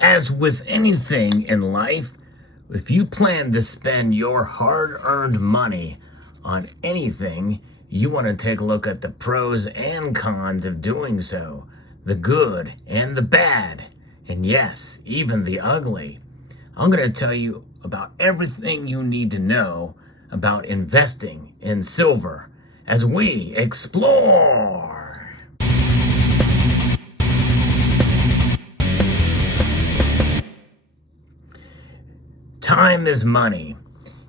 As with anything in life, if you plan to spend your hard-earned money on anything, you want to take a look at the pros and cons of doing so, the good and the bad, and yes, even the ugly. I'm going to tell you about everything you need to know about investing in silver as we explore. Time is money,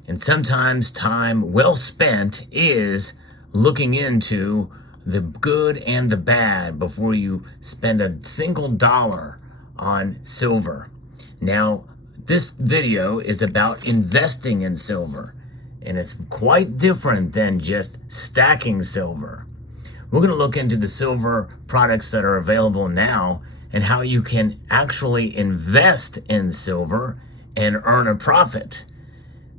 and sometimes time well spent is looking into the good and the bad before you spend a single dollar on silver. Now, this video is about investing in silver, and it's quite different than just stacking silver. We're going to look into the silver products that are available now and how you can actually invest in silver and earn a profit.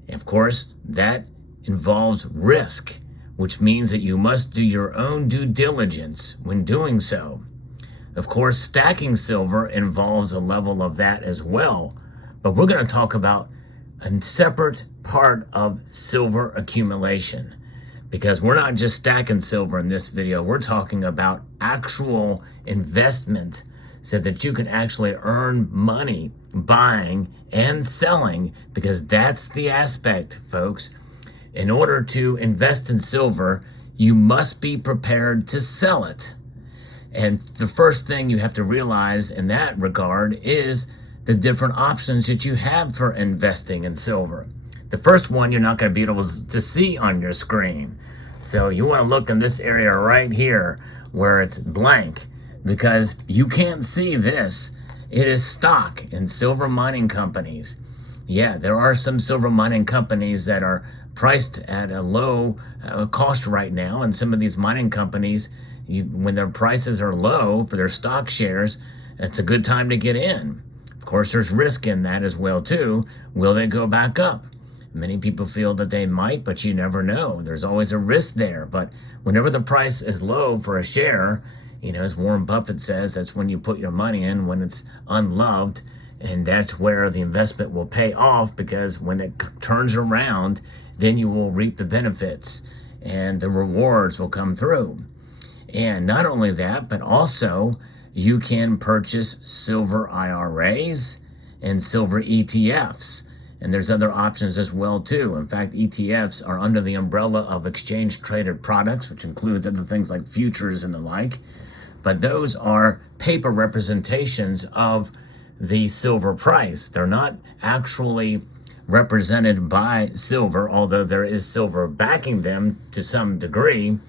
Of course, that involves risk, which means that you must do your own due diligence when doing so. Of course, stacking silver involves a level of that as well, but we're going to talk about a separate part of silver accumulation, because we're not just stacking silver in this video, we're talking about actual investment so that you can actually earn money buying and selling, because that's the aspect, folks. In order to invest in silver, you must be prepared to sell it. And the first thing you have to realize in that regard is the different options that you have for investing in silver. The first one you're not going to be able to see on your screen. So you want to look in this area right here where it's blank, because you can't see this. It is stock in silver mining companies. Yeah, there are some silver mining companies that are priced at a low cost right now, and some of these mining companies, when their prices are low for their stock shares, it's a good time to get in. Of course, there's risk in that as well too. Will they go back up? Many people feel that they might, but you never know. There's always a risk there. But whenever the price is low for a share, as Warren Buffett says, that's when you put your money in, when it's unloved, and that's where the investment will pay off, because when it turns around, then you will reap the benefits and the rewards will come through. And not only that, but also you can purchase silver IRAs and silver ETFs. And there's other options as well too. In fact, ETFs are under the umbrella of exchange traded products, which includes other things like futures and the like. But those are paper representations of the silver price. They're not actually represented by silver, although there is silver backing them to some degree.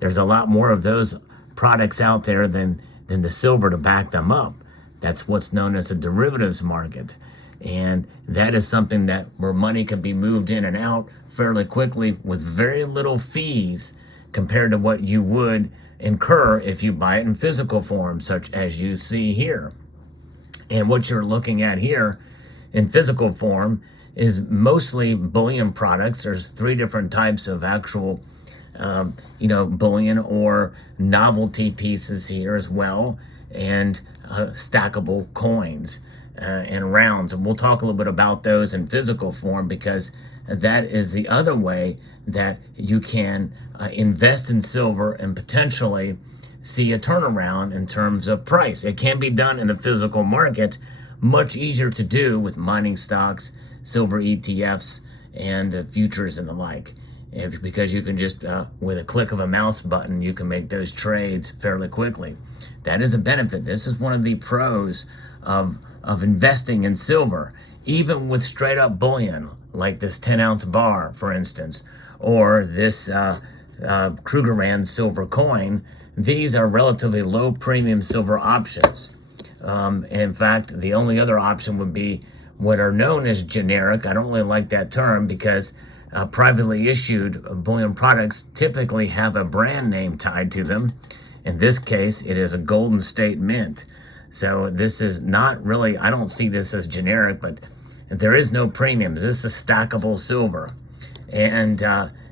There's a lot more of those products out there than the silver to back them up. That's what's known as a derivatives market. And that is something where money can be moved in and out fairly quickly with very little fees compared to what you would incur if you buy it in physical form, such as you see here. And what you're looking at here in physical form is mostly bullion products. There's three different types of actual bullion or novelty pieces here as well, and stackable coins and rounds. And we'll talk a little bit about those in physical form, because that is the other way that you can invest in silver and potentially see a turnaround in terms of price. It can be done in the physical market, much easier to do with mining stocks, silver ETFs, and futures and the like. Because you can just, with a click of a mouse button, you can make those trades fairly quickly. That is a benefit. This is one of the pros of investing in silver, even with straight up bullion, like this 10-ounce bar, for instance, or this Krugerrand silver coin. These are relatively low premium silver options. In fact, the only other option would be what are known as generic. I don't really like that term, because privately issued bullion products typically have a brand name tied to them. In this case, it is a Golden State Mint. So this is not really, I don't see this as generic, but there is no premiums. This is stackable silver. And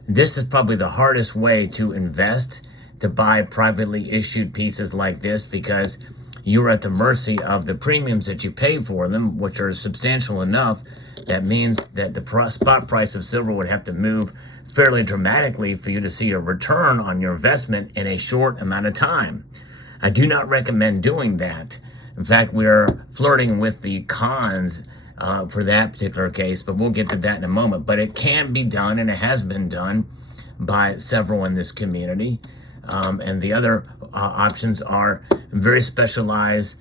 this is probably the hardest way to invest, to buy privately issued pieces like this, because you're at the mercy of the premiums that you pay for them, which are substantial enough. That means that the spot price of silver would have to move fairly dramatically for you to see a return on your investment in a short amount of time. I do not recommend doing that. In fact, we're flirting with the cons for that particular case, but we'll get to that in a moment. But it can be done, and it has been done by several in this community. And the other options are very specialized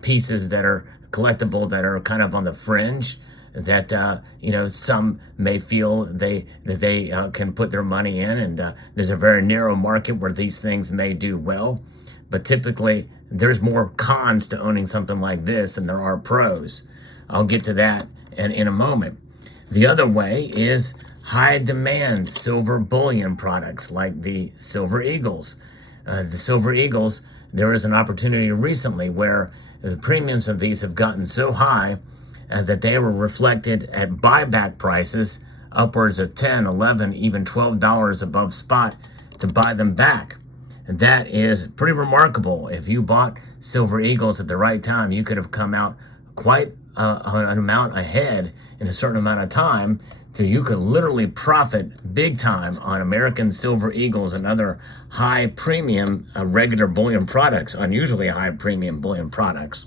pieces that are collectible, that are kind of on the fringe, that some may feel that they can put their money in, and there's a very narrow market where these things may do well. But typically, there's more cons to owning something like this than there are pros. I'll get to that in a moment. The other way is high demand silver bullion products like the Silver Eagles. The Silver Eagles, there is an opportunity recently where the premiums of these have gotten so high that they were reflected at buyback prices upwards of $10, $11, even $12 above spot to buy them back. And that is pretty remarkable. If you bought Silver Eagles at the right time, you could have come out quite an amount ahead in a certain amount of time, so you could literally profit big time on American Silver Eagles and other high premium regular bullion products, unusually high premium bullion products.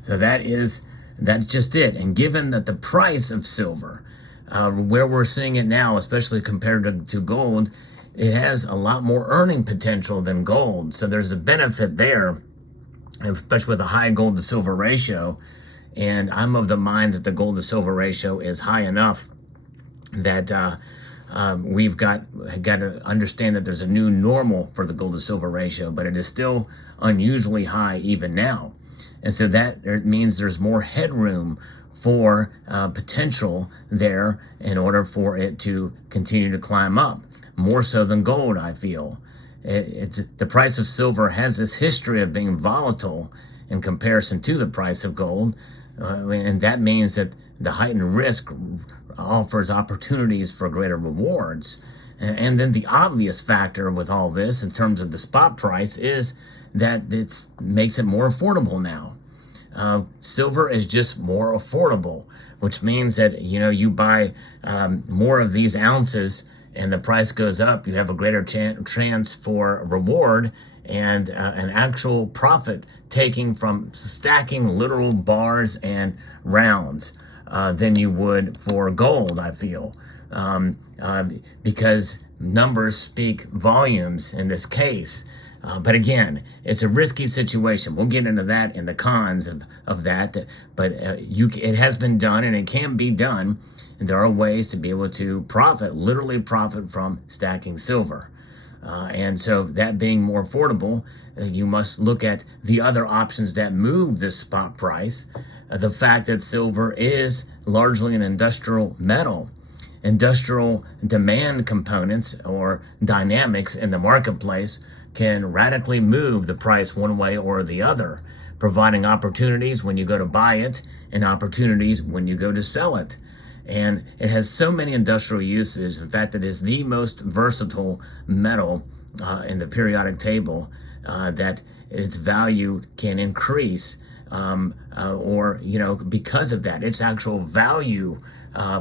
So that's just it. And given that the price of silver, where we're seeing it now, especially compared to gold, it has a lot more earning potential than gold. So there's a benefit there, especially with a high gold to silver ratio. And I'm of the mind that the gold to silver ratio is high enough that we've got to understand that there's a new normal for the gold to silver ratio, but it is still unusually high even now. And so that means there's more headroom for potential there in order for it to continue to climb up, more so than gold, I feel. It's the price of silver has this history of being volatile in comparison to the price of gold, and that means that the heightened risk offers opportunities for greater rewards. And then the obvious factor with all this in terms of the spot price is that it makes it more affordable now. Silver is just more affordable, which means that you buy more of these ounces and the price goes up, you have a greater chance for reward and an actual profit taking from stacking literal bars and rounds than you would for gold, I feel. Because numbers speak volumes in this case. But again, it's a risky situation. We'll get into that and the cons of that. But it has been done and it can be done. And there are ways to be able to literally profit from stacking silver. And so that being more affordable, you must look at the other options that move this spot price. The fact that silver is largely an industrial metal. Industrial demand components or dynamics in the marketplace can radically move the price one way or the other, providing opportunities when you go to buy it and opportunities when you go to sell it. And it has so many industrial uses. In fact, it is the most versatile metal in the periodic table that its value can increase because of that. Its actual value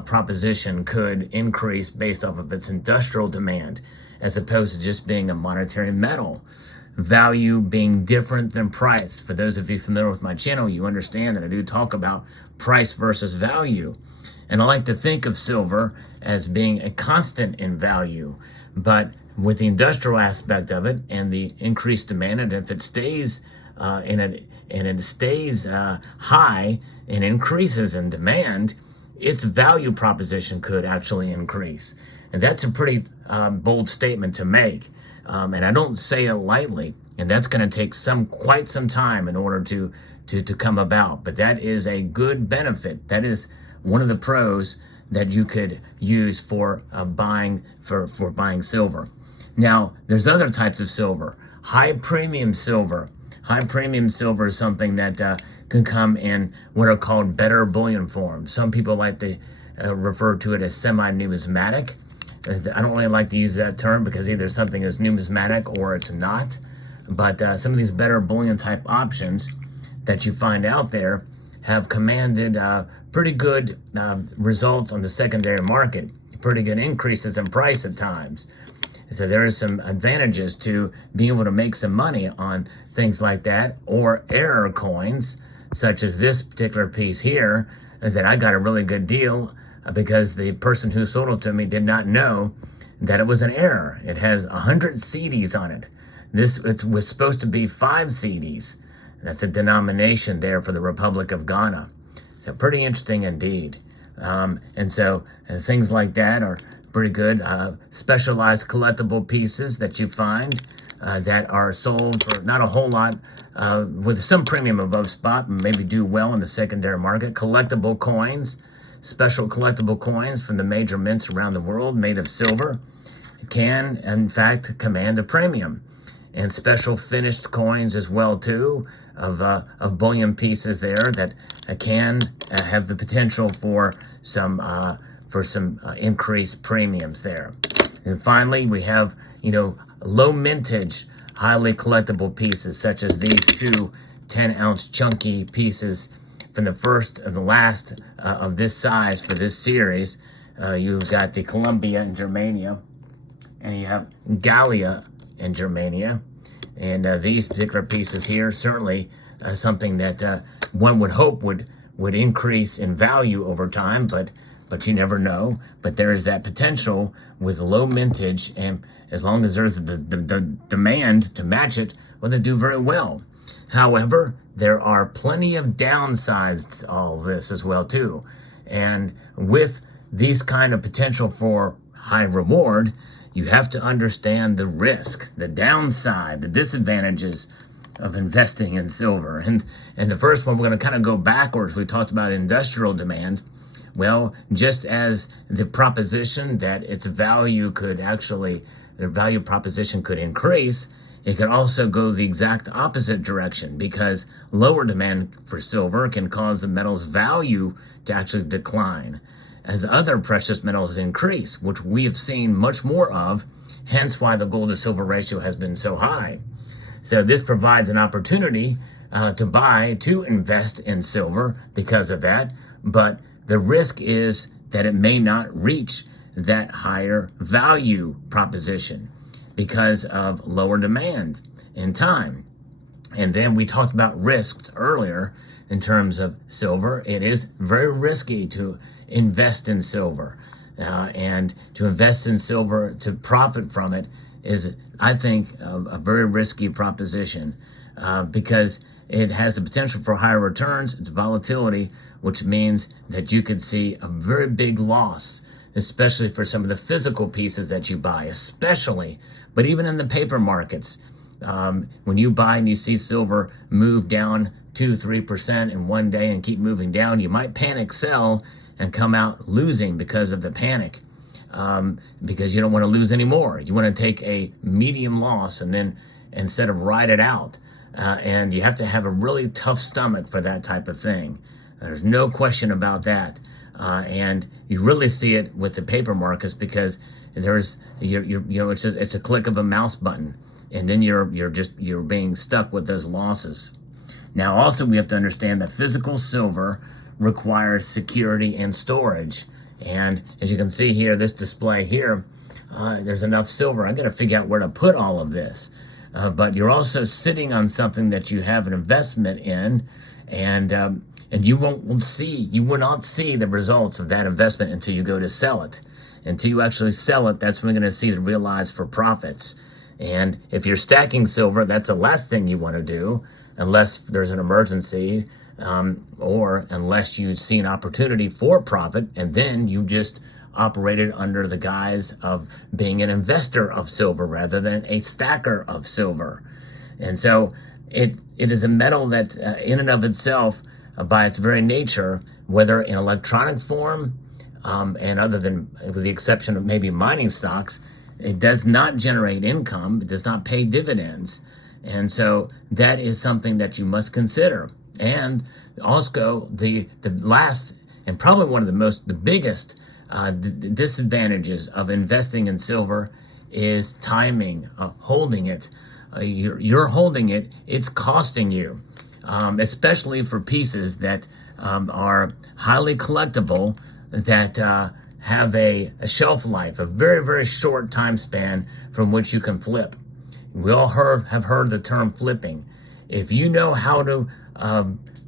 proposition could increase based off of its industrial demand as opposed to just being a monetary metal. Value being different than price. For those of you familiar with my channel, you understand that I do talk about price versus value. And I like to think of silver as being a constant in value, but with the industrial aspect of it and the increased demand, and if it stays high and increases in demand, its value proposition could actually increase. And that's a pretty bold statement to make. And I don't say it lightly, and that's going to take quite some time in order to come about. But that is a good benefit. That is one of the pros that you could use for buying silver. Now, there's other types of silver. High premium silver. High premium silver is something that can come in what are called better bullion forms. Some people like to refer to it as semi-numismatic. I don't really like to use that term because either something is numismatic or it's not. But some of these better bullion type options that you find out there have commanded pretty good results on the secondary market, pretty good increases in price at times. So there are some advantages to being able to make some money on things like that, or error coins, such as this particular piece here, that I got a really good deal because the person who sold it to me did not know that it was an error. It has 100 cedis on it. It was supposed to be 5 cedis. That's a denomination there for the Republic of Ghana. So pretty interesting indeed. And so things like that are pretty good. Specialized collectible pieces that you find that are sold for not a whole lot, with some premium above spot, maybe do well in the secondary market. Collectible coins, special collectible coins from the major mints around the world made of silver can, in fact, command a premium. And special finished coins as well, too, of bullion pieces there that can have the potential for some increased premiums there. And finally, we have, low mintage, highly collectible pieces, such as these two 10-ounce chunky pieces from the first of the last of this size for this series. You've got the Columbia and Germania, and you have Gallia and Germania. And these particular pieces here, certainly something that one would hope would increase in value over time, but you never know. But there is that potential with low mintage, and as long as there's the demand to match it, well, they do very well. However, there are plenty of downsides to all this as well, too. And with these kind of potential for high reward, you have to understand the risk, the downside, the disadvantages of investing in silver. And the first one, we're going to kind of go backwards. We talked about industrial demand. Well, just as the proposition that its value could actually, their value proposition could increase, it could also go the exact opposite direction, because lower demand for silver can cause the metal's value to actually decline as other precious metals increase, which we have seen much more of, hence why the gold to silver ratio has been so high. So this provides an opportunity to invest in silver because of that, but the risk is that it may not reach that higher value proposition because of lower demand in time. And then we talked about risks earlier in terms of silver. It is very risky to invest in silver. And to invest in silver to profit from it is, I think, a very risky proposition because it has the potential for higher returns. It's volatility, which means that you could see a very big loss, especially for some of the physical pieces that you buy, especially, but even in the paper markets. When you buy and you see silver move down 2-3% in one day and keep moving down, you might panic sell and come out losing because of the panic, because you don't want to lose anymore. You want to take a medium loss and then instead of ride it out. And you have to have a really tough stomach for that type of thing. There's no question about that. And you really see it with the paper markets because it's a click of a mouse button, and then you're being stuck with those losses. Now, also we have to understand that physical silver requires security and storage. And as you can see here, this display here, there's enough silver. I got to figure out where to put all of this. But you're also sitting on something that you have an investment in, and you will not see the results of that investment until you go to sell it. Until you actually sell it, that's when we're going to see the realized for profits. And if you're stacking silver, that's the last thing you want to do, unless there's an emergency, or unless you see an opportunity for profit, and then you just operated under the guise of being an investor of silver rather than a stacker of silver. And so it is a metal that in and of itself, by its very nature, whether in electronic form, and other than, with the exception of maybe mining stocks, it does not generate income, it does not pay dividends. And so that is something that you must consider. And also the last, and probably one of the biggest disadvantages of investing in silver is timing, holding it. you're holding it, it's costing you, especially for pieces that are highly collectible, that have a shelf life, a very, very short time span from which you can flip. We all have heard the term flipping. If you know how to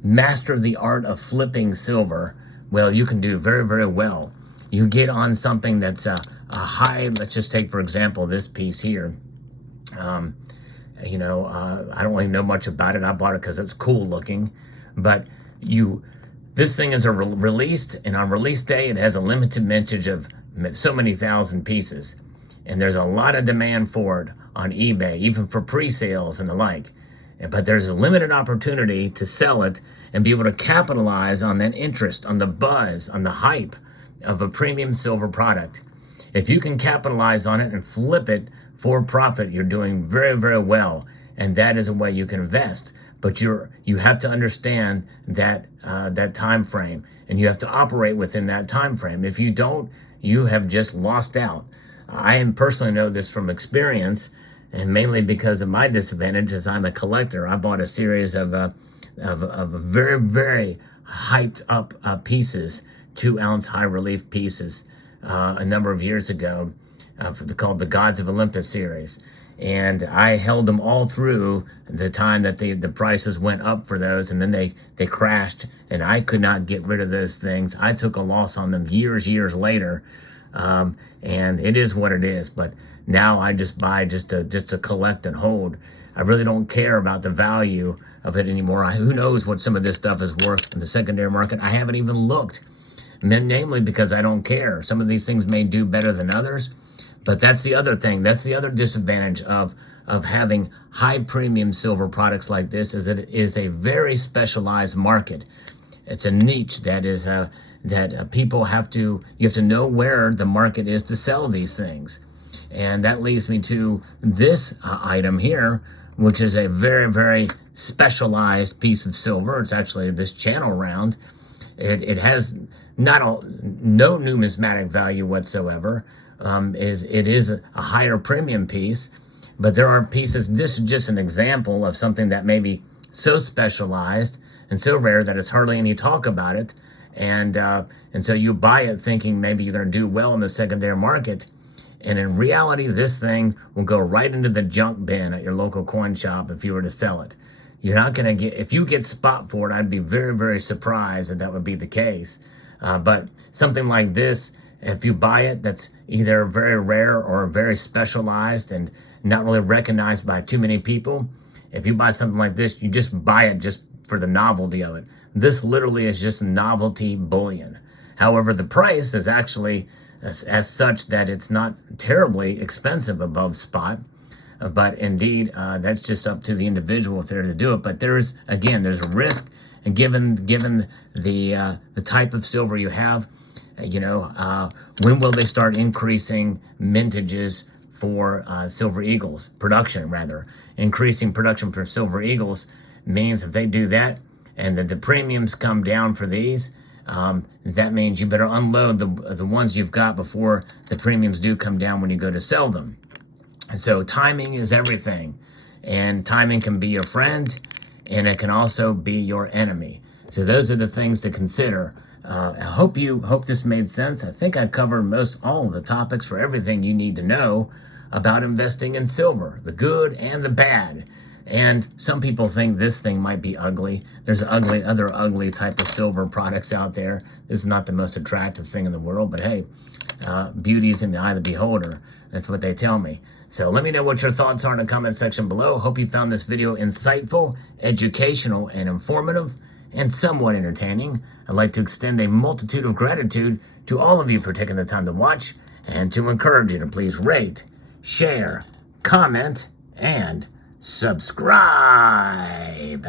master the art of flipping silver, well, you can do very, very well. You get on something that's a high, let's just take, for example, this piece here. I don't really know much about it. I bought it because it's cool looking, but this thing is released, and on release day, it has a limited mintage of so many thousand pieces. And there's a lot of demand for it on eBay, even for pre-sales and the like. But there's a limited opportunity to sell it and be able to capitalize on that interest, on the buzz, on the hype of a premium silver product. If you can capitalize on it and flip it for profit, you're doing very, very well. And that is a way you can invest. But you have to understand that time frame, and you have to operate within that time frame. If you don't, you have just lost out. I personally know this from experience, and mainly because of my disadvantage as I'm a collector. I bought a series of very, very hyped up pieces, 2-ounce high relief pieces, a number of years ago, called the Gods of Olympus series. And I held them all through the time that the prices went up for those, and then they crashed, and I could not get rid of those things. I took a loss on them years later, and it is what it is. But now I just buy just to collect and hold. I really don't care about the value of it anymore. Who knows what some of this stuff is worth in the secondary market? I haven't even looked, namely because I don't care. Some of these things may do better than others. But that's the other thing. That's the other disadvantage of having high premium silver products like this, is it is a very specialized market. It's a niche that is people you have to know where the market is to sell these things. And that leads me to this item here, which is a very, very specialized piece of silver. It's actually this channel round. It has no numismatic value whatsoever. It is a higher premium piece, but there are pieces. This is just an example of something that may be so specialized and so rare that it's hardly any talk about it, and so you buy it thinking maybe you're going to do well in the secondary market, and in reality, this thing will go right into the junk bin at your local coin shop if you were to sell it. You're not going to get, if you get spot for it, I'd be very, very surprised that would be the case. But something like this, if you buy it, that's either very rare or very specialized and not really recognized by too many people. If you buy something like this, you just buy it just for the novelty of it. This literally is just novelty bullion. However, the price is actually as such that it's not terribly expensive above spot. But indeed, that's just up to the individual if they're to do it. But there's risk, and given the type of silver you have, when will they start increasing mintages for Silver Eagles? Production, rather. Increasing production for Silver Eagles means if they do that and that the premiums come down for these, that means you better unload the ones you've got before the premiums do come down when you go to sell them. And so timing is everything. And timing can be your friend, and it can also be your enemy. So those are the things to consider. I hope this made sense. I think I've covered all of the topics for everything you need to know about investing in silver, the good and the bad. And some people think this thing might be ugly. There's other ugly type of silver products out there. This is not the most attractive thing in the world, but hey, beauty is in the eye of the beholder. That's what they tell me. So let me know what your thoughts are in the comment section below. Hope you found this video insightful, educational, and informative, and somewhat entertaining. I'd like to extend a multitude of gratitude to all of you for taking the time to watch, and to encourage you to please rate, share, comment, and subscribe.